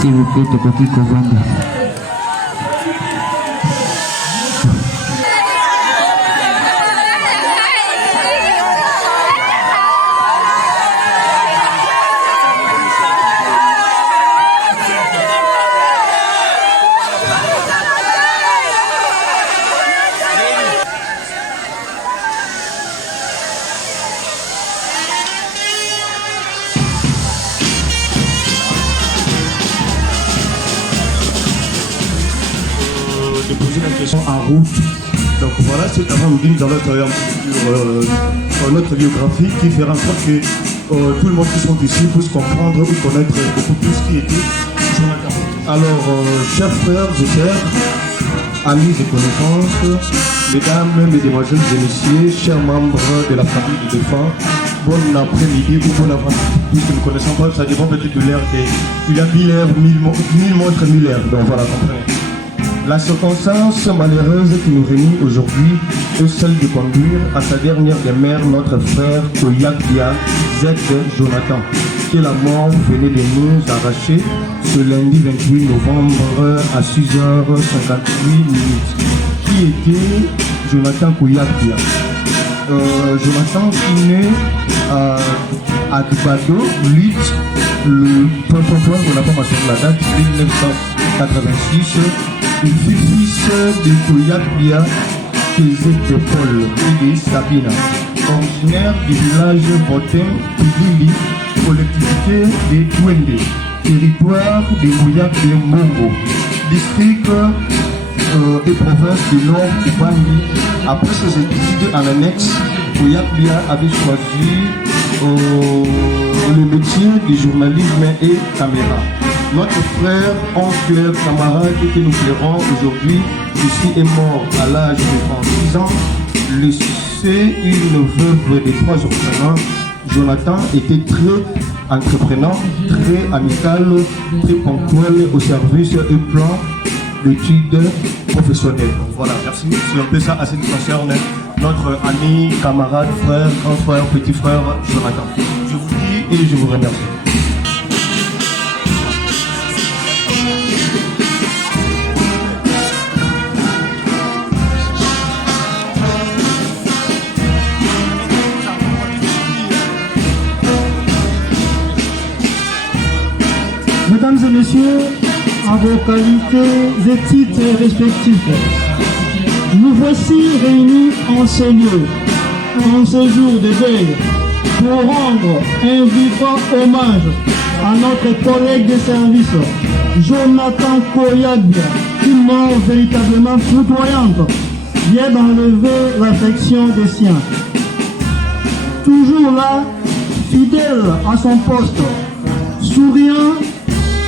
S'il vous plaît, Tokoki Kovanda. De poser la question en route. Donc voilà, c'est avant-midi, nous allons travailler sur notre biographie qui fera en sorte que tout le monde qui sont ici puisse comprendre ou connaître beaucoup plus qui était Jonathan. Alors, chers frères et sœurs, amis et connaissances, mesdames, mesdemoiselles et messieurs, chers membres de la famille de défunt, bon après-midi ou bon avant-midi. Puisque nous ne connaissons pas, ça dépend peut-être de l'ère. Il y a 1000 heures, 1000 montres, 1000 heures. Donc voilà, comprenez. La circonstance malheureuse qui nous réunit aujourd'hui est celle de conduire à sa dernière demeure notre frère Koyakia Z. Jonathan, que la mort venait de nous arracher ce lundi 28 novembre à 6h58. Qui était Jonathan Koyakia? Jonathan qui est né à Dubado, 8, le point, on n'a pas mentionné la date, 1986. Il fut fils de Koyakia de Paul et de Sabina, originaire du village Votin, Pidili, collectivité de Twende, territoire de Koyak de Mongo, district et province du Nord Ubangi. Après ses études en annexe, Koyakia avait choisi le métier du journalisme et caméra. Notre frère, oncle, camarade que nous pleurons aujourd'hui, ici est mort à l'âge de 36 ans, laissé une veuve de 3 orphelins. Jonathan était très entreprenant, très amical, très ponctuel au service et plan d'études professionnelles. Voilà, merci. C'est un peu ça à ce qui concerne notre ami, camarade, frère, grand frère, petit frère, Jonathan. Je vous dis et je vous remercie. Mesdames et messieurs, en vos qualités et titres respectifs, nous voici réunis en ce lieu, en ce jour de deuil, pour rendre un vivant hommage à notre collègue de service, Jonathan Koyakia, une mort véritablement foudroyante vient d'enlever l'affection des siens. Toujours là, fidèle à son poste, souriant,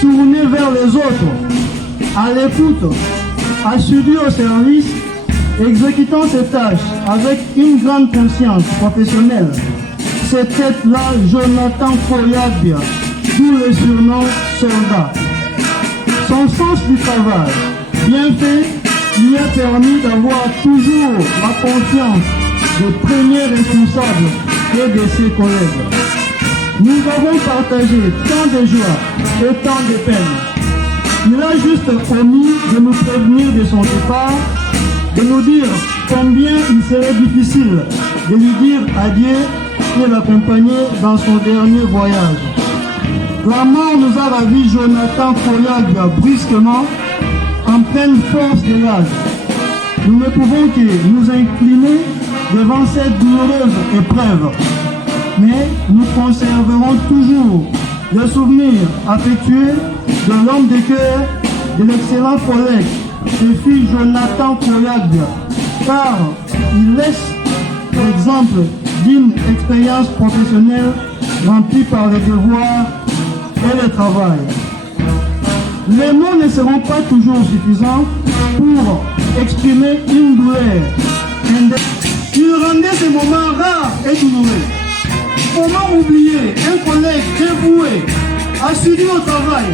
tourné vers les autres, à l'écoute, assidu au service, exécutant ses tâches avec une grande conscience professionnelle. C'était là Jonathan Koyabia, d'où le surnom soldat. Son sens du travail, bien fait, lui a permis d'avoir toujours la confiance des premiers responsables et de ses collègues. Nous avons partagé tant de joies et tant de peines. Il a juste promis de nous prévenir de son départ, de nous dire combien il serait difficile de lui dire adieu et l'accompagner dans son dernier voyage. La mort nous a ravi Jonathan Koyabia brusquement, en pleine force de l'âge. Nous ne pouvons que nous incliner devant cette douloureuse épreuve, mais nous conserverons toujours le souvenir affectueux de l'homme de cœur, de l'excellent collègue, ce fut Jonathan Koyabia, car il laisse l'exemple d'une expérience professionnelle remplie par le devoir et le travail. Les mots ne seront pas toujours suffisants pour exprimer une douleur. Il rendait ces moments rares et douloureux. Comment oublier un collègue dévoué, assidu au travail,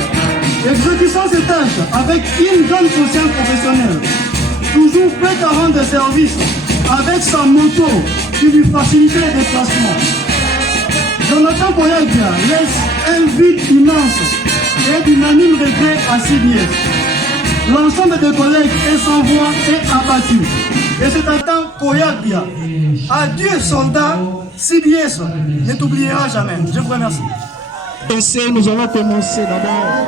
exécutant ses tâches avec une grande conscience professionnelle, toujours prêt à rendre service avec sa moto qui lui facilitait les déplacements. Jonathan Koyabia laisse un vide immense et d'unanime regret à CBS. L'ensemble des collègues est sans voix et abattu. Et c'est un temps Koyabia. Adieu soldat, CBS ne t'oubliera jamais. Je vous remercie. Nous allons commencer d'abord.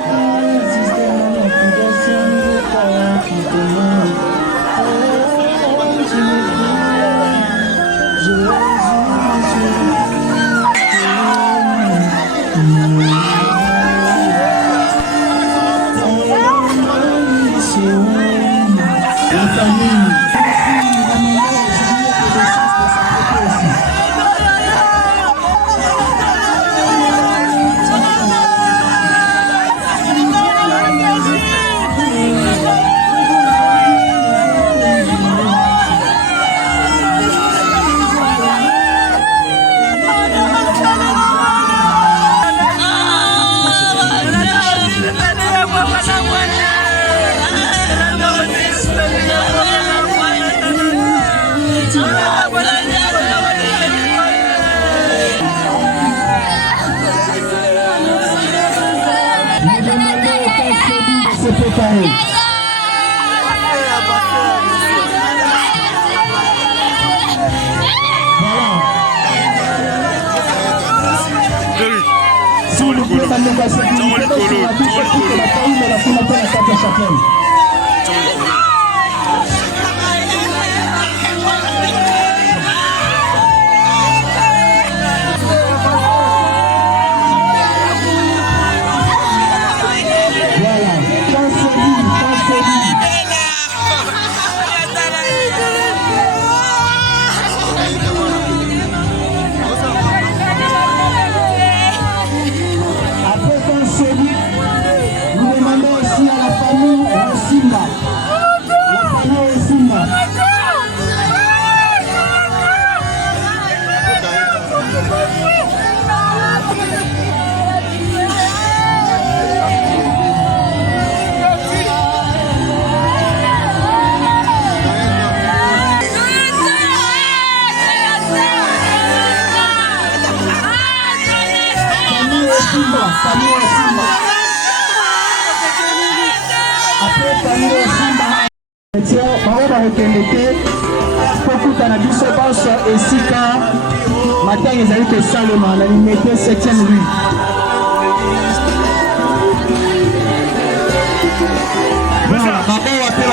Voilà,